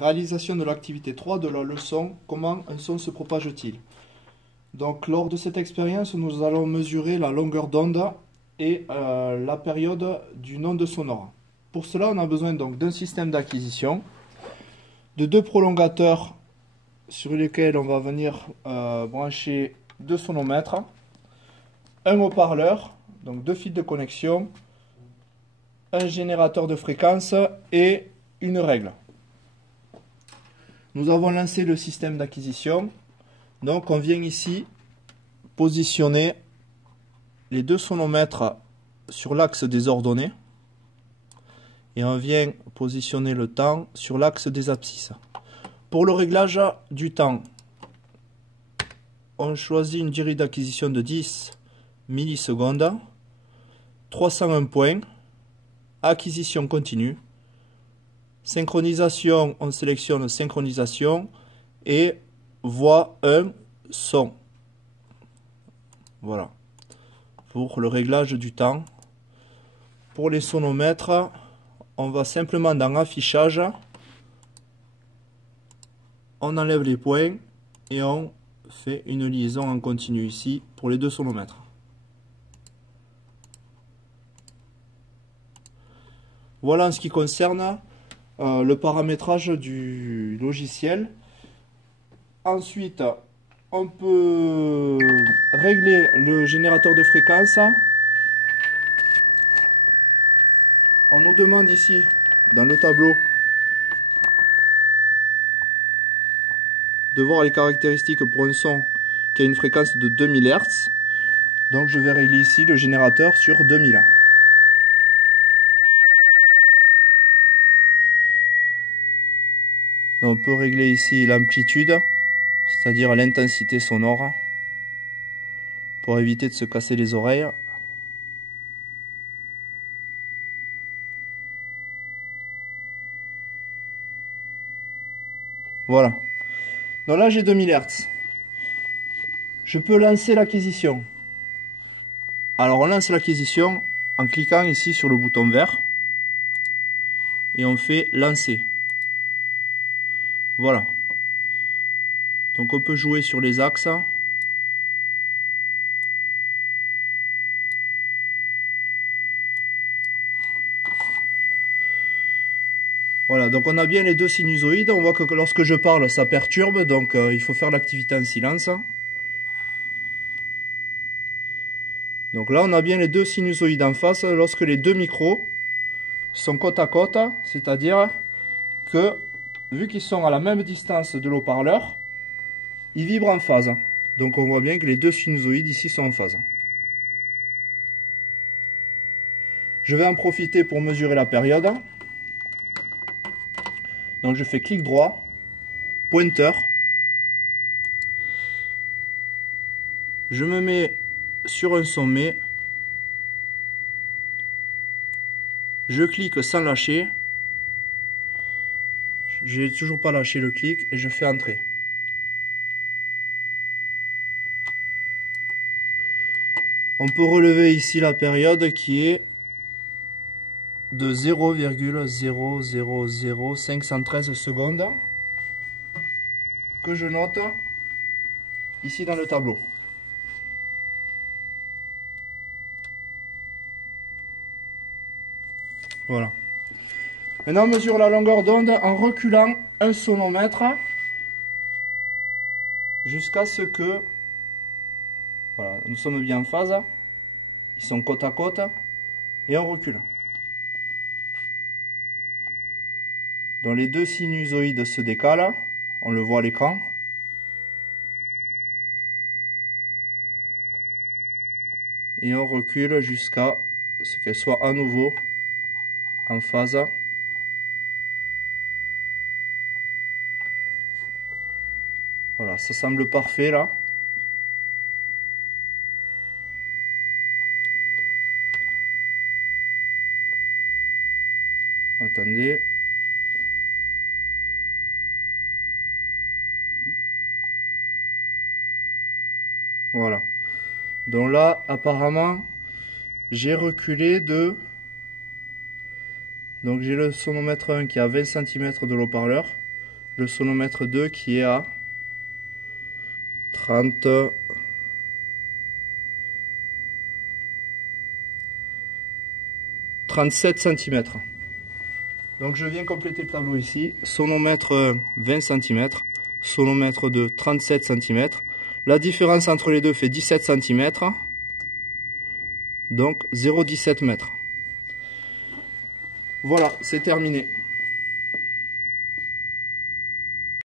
Réalisation de l'activité 3 de la leçon « Comment un son se propage-t-il » Donc, lors de cette expérience, nous allons mesurer la longueur d'onde et la période d'une onde sonore. Pour cela, on a besoin donc d'un système d'acquisition, de deux prolongateurs sur lesquels on va venir brancher deux sonomètres, un haut-parleur, donc deux fils de connexion, un générateur de fréquence et une règle. Nous avons lancé le système d'acquisition. Donc on vient ici positionner les deux sonomètres sur l'axe des ordonnées et on vient positionner le temps sur l'axe des abscisses. Pour le réglage du temps, on choisit une durée d'acquisition de 10 millisecondes, 301 points, acquisition continue, synchronisation, on sélectionne synchronisation et voix 1, son. Voilà. Pour le réglage du temps. Pour les sonomètres, on va simplement dans affichage, on enlève les points et on fait une liaison en continu ici pour les deux sonomètres. Voilà en ce qui concerne le paramétrage du logiciel. Ensuite, on peut régler le générateur de fréquence. On nous demande ici, dans le tableau, de voir les caractéristiques pour un son qui a une fréquence de 2000 Hz. Donc je vais régler ici le générateur sur 2000. Donc on peut régler ici l'amplitude, c'est-à-dire l'intensité sonore, pour éviter de se casser les oreilles. Voilà. Donc là j'ai 2000 Hz. Je peux lancer l'acquisition. Alors on lance l'acquisition en cliquant ici sur le bouton vert. Et on fait lancer. Voilà. Donc on peut jouer sur les axes. Voilà, donc on a bien les deux sinusoïdes. On voit que lorsque je parle, ça perturbe, donc il faut faire l'activité en silence. Donc là, on a bien les deux sinusoïdes en face lorsque les deux micros sont côte à côte, c'est-à-dire que, vu qu'ils sont à la même distance de l'haut-parleur, ils vibrent en phase. Donc on voit bien que les deux sinusoïdes ici sont en phase. Je vais en profiter pour mesurer la période. Donc je fais clic droit, pointeur. Je me mets sur un sommet. Je clique sans lâcher. J'ai toujours pas lâché le clic et je fais entrer. On peut relever ici la période qui est de 0,000513 secondes que je note ici dans le tableau. Voilà. Maintenant on mesure la longueur d'onde en reculant un sonomètre jusqu'à ce que voilà, nous sommes bien en phase. Ils sont côte à côte et on recule. Donc les deux sinusoïdes se décalent, on le voit à l'écran. Et on recule jusqu'à ce qu'elle soit à nouveau en phase. Voilà, ça semble parfait là. Attendez. Voilà. Donc là, apparemment, j'ai reculé de... Donc j'ai le sonomètre 1 qui est à 20 cm de l'haut-parleur. le sonomètre 2 qui est à 37 cm. Donc je viens compléter le tableau ici. Sonomètre 20 cm, sonomètre de 37 cm. La différence entre les deux fait 17 cm. Donc 0,17 m. Voilà, c'est terminé.